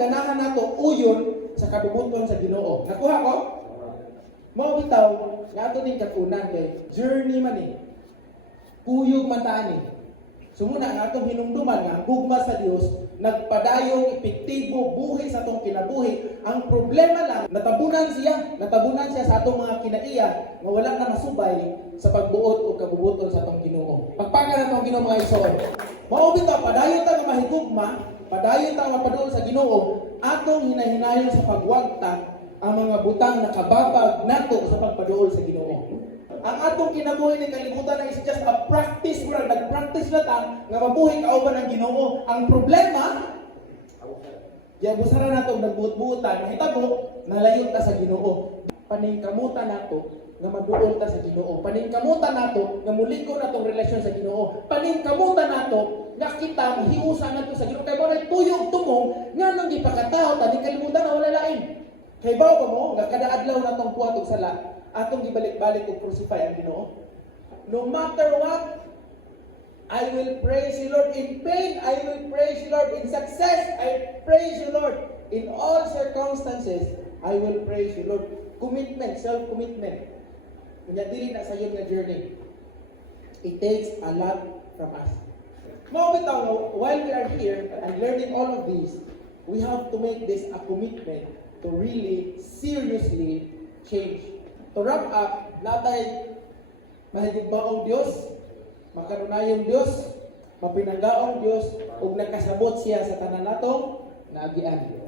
ganahan nato uyon sa kabubuton sa Ginoo. Nakuha ko? Mao bitaw nga ato ning katunan kay journey man ni. Kuyog man ta ni. Sumuna nga atong hinumduman nga ang gugma sa Dios nagpadayong epektibo buhi sa atong kinabuhi. Ang problema lang natabunan siya sa atong mga kinaiya nga wala na masubay sa pagbuot o kabubuton sa atong Ginoo. Pagpakan atong Ginoo mga igsoon. Mao bitaw padayon ta nga mahigugma, padayon ta nga mapadul sa Ginoo, atong hinahinayon sa pagwagta ang mga butang nakababag nato sa pagpaduol sa Ginoo. Ang atong kinabuhi ni kalibutan na is just a practice. Murag nag-practice na ta nga mabuhi kauban ang Ginoo. Ang problema, busara nato nagbuot-buotan, mahitabo nalayon ta sa Ginoo. Paningkamutan nato nga maduol ta sa Ginoo. Paningkamutan nato nga muliko natong relasyon sa Ginoo. Paningkamutan nato nga kita mahiusa nato sa Ginoo. Kay mo tuyog tumong nga nang gipakatao ta ni kalibutan na wala lain. Kay bawo mo nga kada adlaw natong buhat og sala, atong gibalik-balik og crucify ang Ginoo. No matter what, I will praise you, Lord. In pain, I will praise you, Lord. In success, I praise you, Lord. In all circumstances, I will praise you, Lord. Commitment, self-commitment. Kanya dili na sa iyo nga journey. It takes a lot from us. Now, while we are here and learning all of this, we have to make this a commitment to really, seriously change. To wrap up, natay mahigugmaong Diyos, makanunayong Diyos, mapinanggaong Diyos, ug nakasabot siya sa tanan natong naagian.